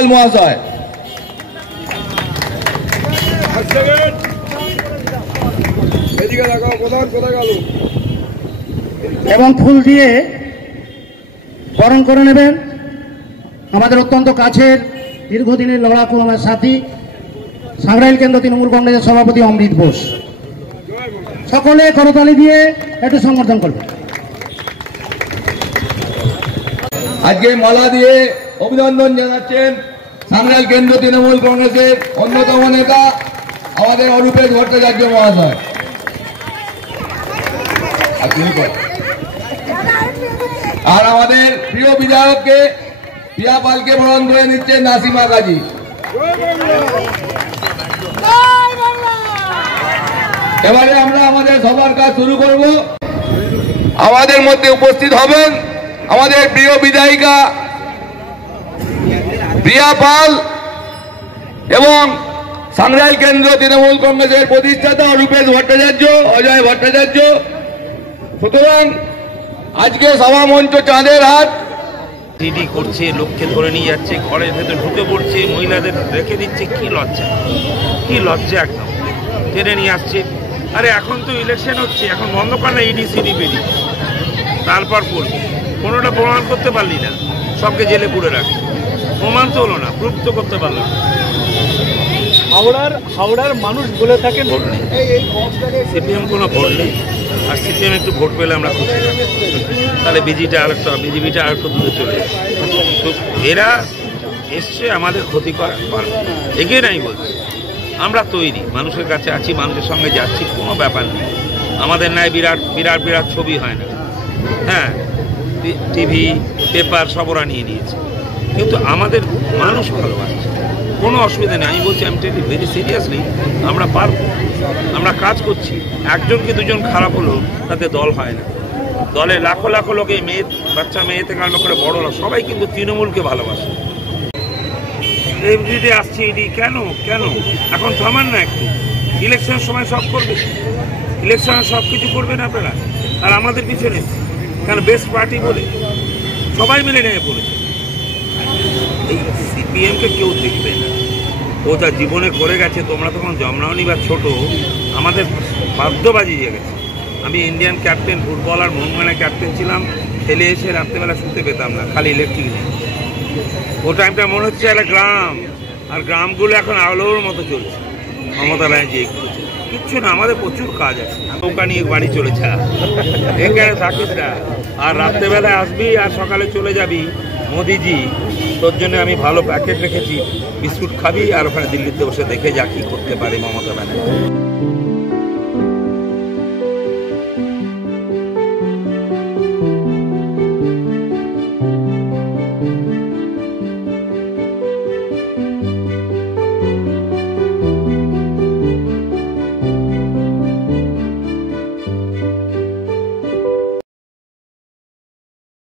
পাল মহাশয়। এবং ফুল দিয়ে বরণ করে নেবেন আমাদের অত্যন্ত কাছের দীর্ঘদিনের লড়াকু আমার সাথী সাংগ্রাইল কেন্দ্র তৃণমূল কংগ্রেসের সভাপতি অমৃত বোস। সকলে করতালি দিয়ে একটু সম্বর্ধন করবেন। আজকে মালা দিয়ে অভিনন্দন জানাচ্ছেন সাংগ্রাইল কেন্দ্র তৃণমূল কংগ্রেসের অন্যতম নেতা আমাদের অরূপেশ ভট্টাচার্য মহাশয়। আর আমাদের প্রিয় বিধায়ককে প্রিয়া পালকে বরণ করে নিচ্ছেন নাসিমা গাজী। এবারে আমরা আমাদের সবার কাজ শুরু করব। আমাদের মধ্যে উপস্থিত হবেন আমাদের প্রিয় বিধায়িকা প্রিয়া পাল এবং সাংগ্রাইল কেন্দ্র তৃণমূল কংগ্রেসের প্রতিষ্ঠাতা অরূপেশ ভট্টাচার্য, অজয় ভট্টাচার্য। সুতরাং আজকে সভা মঞ্চ চাঁদের হাট ডিডি করছে, লোককে ধরে নিয়ে যাচ্ছে, ঘরের ভেতর ঢুকে পড়ছে, মহিলাদের রেখে দিচ্ছে। কি লজ্জা, কি লজ্জা! একদম টেনে নিয়ে আসছে। আরে এখন তো ইলেকশন হচ্ছে, এখন বন্ধ কর না ইডি সিডি বেরিয়ে, তারপর করবি। কোনোটা প্রমাণ করতে পারলি না, সবকে জেলে পুরে রাখছে। প্রমাণ তো হলো না, প্রুফ তো করতে পারলো না। হাওড়ার মানুষ বলে থাকেন ভোট নেই, সিপিএম কোনো ভোট নেই। আর সিপিএম একটু ভোট পেলে আমরা খুশি, তাহলে বিজেপিটা আরেকটু দূরে চলে যাবে। তো এরা এসছে আমাদের ক্ষতি করার, এগিয়ে নাই বলছি। আমরা তৈরি, মানুষের কাছে আছি, মানুষের সঙ্গে যাচ্ছি, কোনো ব্যাপার নেই। আমাদের ন্যায় বিরাট ছবি হয় না। হ্যাঁ, টিভি পেপার সব ওরা নিয়ে নিয়েছে, কিন্তু আমাদের মানুষ ভালোবাসছে, কোনো অসুবিধা নেই। আমি বলছি, আমি টেলি ভেরি সিরিয়াসলি, আমরা পারবো, আমরা কাজ করছি। একজনকে দুজন খারাপ হলো তাতে দল হয় না। দলে লাখো লাখো লোকে বাচ্চা মেয়ে থেকে আরম্ভ করে বড় লোক সবাই কিন্তু তৃণমূলকে ভালোবাসে। এমনিতে আসছে ইডি, কেন এখন থামান না একটু। ইলেকশনের সময় সব করবে, ইলেকশনে সব কিছু করবেন আপনারা। আর আমাদের পিছনে কেন বেস্ট পার্টি বলে সবাই মিলে নিয়ে পড়েছে। এই সিপিএমকে কেউ দেখবে না, ও যা জীবনে করে গেছে। তোমরা তখন জমরাওনি বা ছোট, আমাদের বাদ্যবাজি হয়ে গেছে। আমি ইন্ডিয়ান ক্যাপ্টেন, ফুটবলার, মোহনবাগানের ক্যাপ্টেন ছিলাম। খেলে এসে রাত্রেবেলা শুতে পেতাম না, খালি ইলেকট্রিক নেই। ও টাইমটা মনে হচ্ছে একটা গ্রাম, আর গ্রামগুলো এখন আলোর মতো চলছে। মমতা ব্যানার্জি কিচ্ছু না, আমাদের প্রচুর কাজ আছে। নৌকা নিয়ে বাড়ি চলে যা, এখানে থাকিস না, আর রাত্রেবেলায় আসবি আর সকালে চলে যাবি। মোদিজি, তোর জন্য আমি ভালো প্যাকেট রেখেছি, বিস্কুট খাবি, আর ওখানে দিল্লিতে বসে দেখে যা কি করতে পারে মমতা ব্যানার্জি।